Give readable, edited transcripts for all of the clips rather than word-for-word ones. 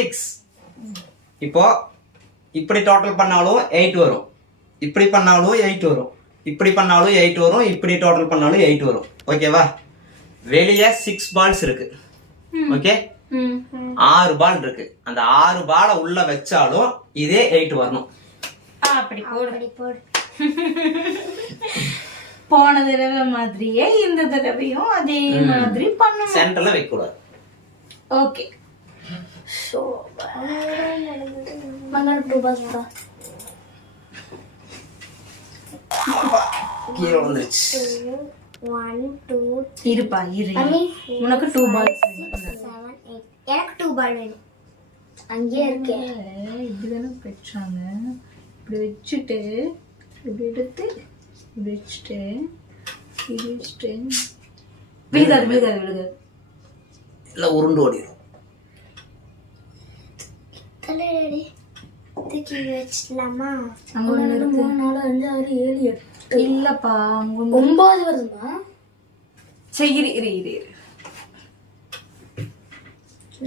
6. இப்போ இப்படி டோட்டல் பண்ணாலும் 8 வரும், இப்படி பண்ணாலும் 8 வரும், இப்படி பண்ணாலும் 8 வரும், இப்படி டோட்டல் பண்ணாலும் 8 வரும். ஓகேவா? வெளியே 6 பால்ஸ் இருக்கு. ஓகே, 6 பால் இருக்கு. அந்த 6 பாலை உள்ள வச்சாலும் இதே 8 வரணும். அப்படி போடு. போன தடவை மாதிரியே இந்த தடவையும் அதே மாதிரி பண்ணணும். சென்டர்ல வைக்க கூடாது. ஓகே. கீழே வந்துருச்சு. இருப்பா இரு, உனக்கு 2 பால்ஸ் எனக்கு 2 பால் வேணும். அங்கேயே இருக்கேன். இப்படிதானே வச்சாங்க. இப்படி வச்சுட்டு இப்படி எடுத்து இப்படி வச்சுட்டு இப்படி வச்சுட்டு விழுகாது இல்ல உருண்டு ஓடிடும். தலையடி தூக்கி வச்சிடலாமா? அங்க ஒண்ணு இருக்கு. 3 4 5 6 7 8 இல்லப்பா, அங்க 9 வருதுமா? சரி இரு.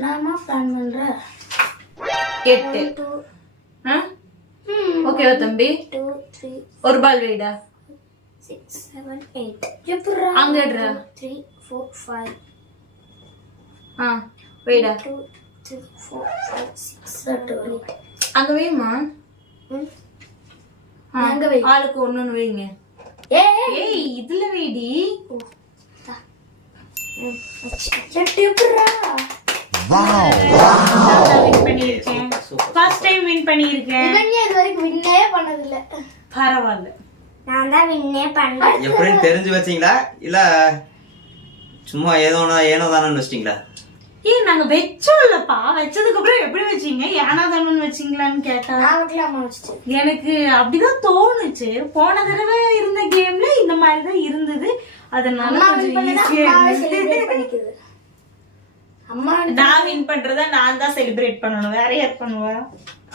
நாம பிளான் பண்ற 8. ஓகேவா தம்பி? 2 3 ஒரு பால் வைடா. 6 7 8 எப்பறா அங்க எடுடா. 3 4 5 வைடா. 2 3 4 5 6 7 8 அங்க வைமா. அங்க வை. ஆளுக்கு ஒண்ணு வைங்க. ஏய் இதுல வைடி. எப்பறா ஃபர்ஸ்ட் டைம் வின் பண்ணிருக்கேன். இவன் இது வரைக்கும் வின்னே பண்ணது இல்ல. பரவாயில்ல, நான் தான் வின்னே பண்ணேன். எப்படி தெரிஞ்சு வச்சீங்களா இல்ல சும்மா ஏனோ தானே வச்சிட்டீங்களா? நாங்க வச்சோம்லப்பா. வச்சதுக்கு அப்புறம் எப்படி வச்சீங்க? ஏனா தானு வச்சீங்களான்னு கேட்டா நாங்களாம் வச்சிச்சு. எனக்கு அப்படிதான் தோணுச்சு. போன தடவை இருந்த கேம்ல இந்த மாதிரி தான் இருந்தது. அதனால கொஞ்சம் ஈஸியா பண்ணிக்குது. அம்மா நான் வின் பண்றத நான் தான் செலிப்ரேட் பண்ணணும். வேற யார் பண்ணுவா?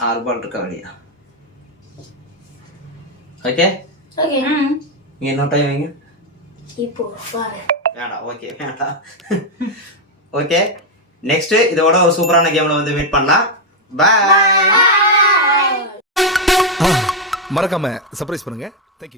6 பால் இருக்கா வெளியா? Okay okay. நீங்க என்ன டைம் வைங்க இப்போ பாரு. வேண்டாம். ஓகே வேண்டாம். ஓகே, நெக்ஸ்ட் இதோட ஒரு சூப்பரான கேம்ல வந்து மீட் பண்ணலாம். பை. மறக்காம சர்ப்ரைஸ் பண்ணுங்க. தேங்க்யூ.